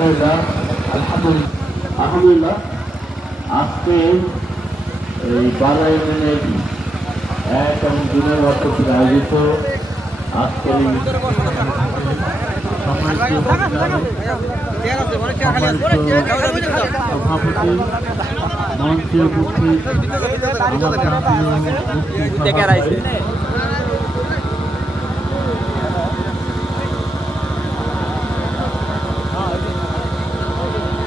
আলহামদুলিল্লাহ আলহামদুলিল্লাহ আজকে এই 12 ইউনিয়নের 1 এবং 2 নম্বর কর্তৃক আয়োজিত আজকের সভাপতি মঞ্চে উপস্থিত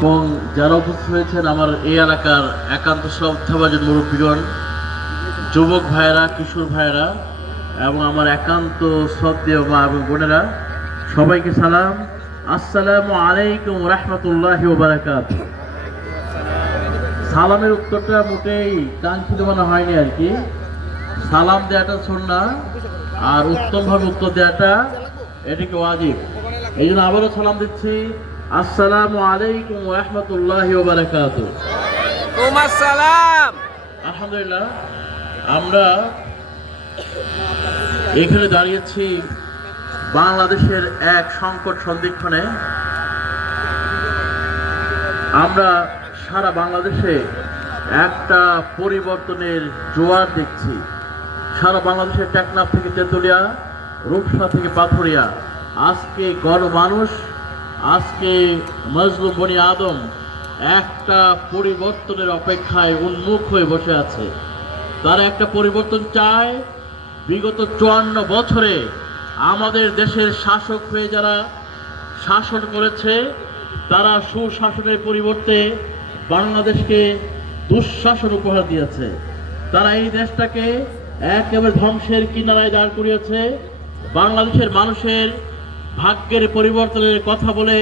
এবং যারা উপস্থিত হয়েছেন আমার এই এলাকার একান্ত শ্রদ্ধাভাজন মুরব্বীগণ, যুবক ভাইয়েরা, কিশোর ভাইয়েরা এবং আমার একান্ত শ্রদ্ধেয় মা এবং বোনেরা, সবাইকে সালাম। আসসালামু আলাইকুম রাহমাতুল্লাহি ওয়া বারাকাতুহু। সালামের উত্তরটা মোটেই কাঙ্ক্ষিত মনে হয়নি আর কি। সালাম দেওয়াটা সুন্নাহ আর উত্তমভাবে উত্তর দেওয়াটা এটাকে ওয়াজিব। এই জন্য আবারও সালাম দিচ্ছি। আসসালামু আলাইকুম ওয়া রাহমাতুল্লাহি ওয়া বারাকাতুহু। ওয়া আসসালাম। আলহামদুলিল্লাহ, আমরা এখানে দাঁড়িয়েছি বাংলাদেশের এক সংকট সন্ধিক্ষণে। আমরা সারা বাংলাদেশে একটা পরিবর্তনের জোয়ার দেখছি। সারা বাংলাদেশের টেকনাফ থেকে তেঁতুলিয়া, রূপসা থেকে পাথুরিয়া, আজকে গণমানুষ, আজকে মজলুম বনি আদম একটা পরিবর্তনের অপেক্ষায় উন্মুখ হয়ে বসে আছে। তারা একটা পরিবর্তন চায়। বিগত 54 বছরে আমাদের দেশের শাসক হয়ে যারা শাসন করেছে, তারা সুশাসনের পরিবর্তে বাংলাদেশকে দুঃশাসন উপহার দিয়েছে। তারা এই দেশটাকে একেবারে ধ্বংসের কিনারায় দাঁড় করিয়েছে। বাংলাদেশের মানুষের ভাগ্যের পরিবর্তনের কথা বলে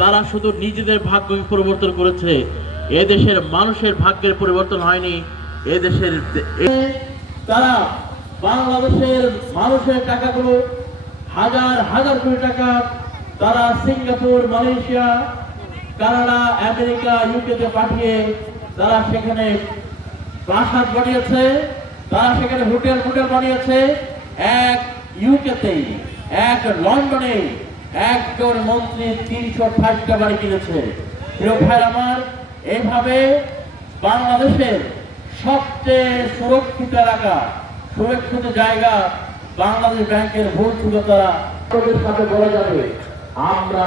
তারা শুধু নিজেদের ভাগ্য পরিবর্তন করেছে। এদেশের মানুষের ভাগ্যের পরিবর্তন হয়নি। এদেশের তারা বাংলাদেশের মানুষের টাকাগুলো হাজার হাজার কোটি টাকা তারা সিঙ্গাপুর, মালয়েশিয়া, কানাডা, আমেরিকা, ইউকেতে পাঠিয়ে তারা সেখানে প্রাসাদ বানিয়েছে, তারা সেখানে হোটেল বানিয়েছে। এক ইউকেতেই, এক লন্ডনে একজন মন্ত্রী 328টা বাড়ি কিনেছে। প্রিয় ভাই আমার, এইভাবে বাংলাদেশের সবচেয়ে সুরক্ষিত এলাকা, সুরক্ষিত জায়গা বাংলাদেশ ব্যাংকের ভুল ছিল। তারা সাথে বলা যাবে আমরা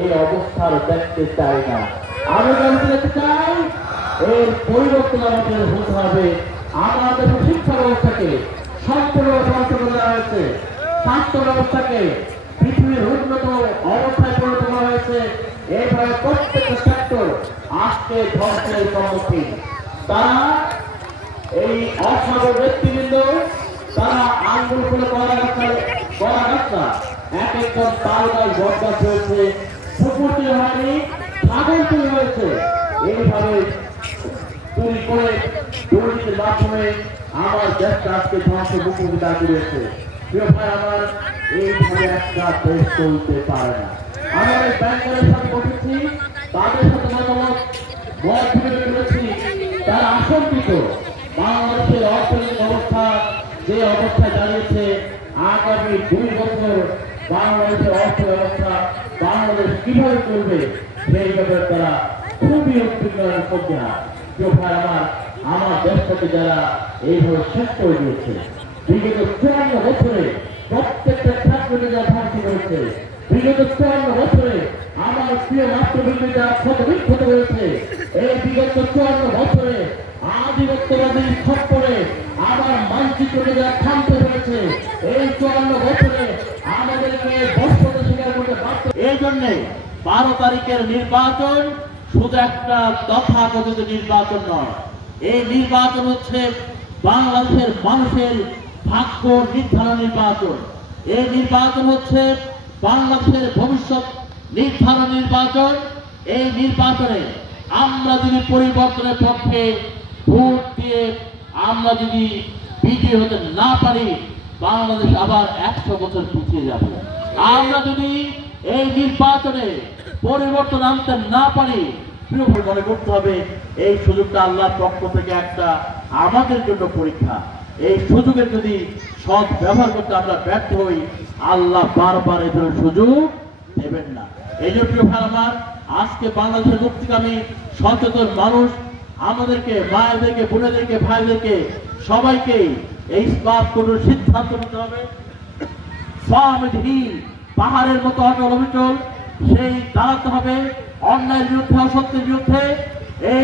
এই অবস্থার দেখতে চাই না। আমরা দেখতে চাই এর পরিবর্তন আমাদের হতে হবে। আমাদের শিক্ষা ব্যবস্থাকে সম্পূর্ণভাবে ধ্বংস করে দেওয়া হয়েছে। স্বাস্থ্য ব্যবস্থাকে পৃথিবীর উন্নত অবস্থায় পরিণত করা হয়েছে। এইভাবে প্রত্যেকটা সেক্টর আজকে ধ্বংসের সম্মুখীন। তারা এই অসাধু ব্যক্তিবৃন্দ, তারা আঙ্গুল করে করা রাস্তা এক একজন তাল গাছ বরদাস হয়েছে, পুকুর তৈরি হয়নি, ছাগল তৈরি হয়েছে। এইভাবে চুরি করে দুর্নীতির মাধ্যমে আমার দেশটা আজকে ধ্বংসের মুখোমুখি দাঁড় করিয়েছে। প্রিয় ভাই আমার, এইভাবে একটা দেশ চলতে পারে না। আমরা এই ব্যাংকের সাথে বসেছি, তাদের সাথে মতামত করেছি। তারা আশঙ্কিত বাংলাদেশের অর্থনৈতিক অবস্থা যে অবস্থায় দাঁড়িয়েছে, আগামী 2 বছর বাংলাদেশের অর্থ ব্যবস্থা, বাংলাদেশ কিভাবে চলবে সেই ব্যাপারে তারা খুবই উদ্বিগ্নের মধ্যে। কেউ ভাই আমার দেশটাকে যারা এইভাবে শেষ করে দিয়েছে, বিগত 54 বছরে প্রত্যেকটা ছাত্রকে যারা ধ্বংস করেছে, বিগত 54 বছরে আমার প্রিয় মাতৃভূমি যারা ক্ষতবিক্ষত হয়েছে, এই বিগত 54 বছরে আধিপত্যবাদী খপ্পরে আমার মানচিত্রকে যারা থামতে হয়েছে, এই 54 বছরে আমাদেরকে বস্ত্র শিকার করতে বাধ্য। এই জন্যে 12 তারিখের নির্বাচন শুধু একটা তথাকথিত নির্বাচন নয়। এই নির্বাচন হচ্ছে বাংলাদেশের মানুষের ভাগ্য নির্ধারণ নির্বাচন। এই নির্বাচন হচ্ছে বাংলাদেশের ভবিষ্যৎ নির্ধারণ নির্বাচন। এই নির্বাচনে আমরা যদি পরিবর্তনের পক্ষে ভোট দিয়ে আমরা যদি বিজয়ী হতে না পারি, বাংলাদেশ আবার 100 বছর পিছিয়ে যাবে। আমরা যদি এই নির্বাচনে পরিবর্তন আনতে না পারি, প্রিয় ভাই, মনে করতে হবে এই সুযোগটা আল্লাহর পক্ষ থেকে একটা আমাদের জন্য পরীক্ষা। এই সুযোগের যদি সৎ ব্যবহার করতে আমরা ব্যর্থ হই, আল্লাহ বারবার এই ধরনের সুযোগ দেবেন না। এই জন্য প্রিয় ভাই আমার, আজকে বাংলাদেশের মুক্তিকামী সচেতন মানুষ আমাদেরকে, মায়েদেরকে, বোনেদেরকে, ভাইদেরকে সবাইকে এই ইসলাম কঠোর সিদ্ধান্ত নিতে হবে। সামধিন পাহাড়ের মতো অটল অবিচল সেই দাঁড়াতে হবে অন্যায়ের বিরুদ্ধে, অসত্যের বিরুদ্ধে। এই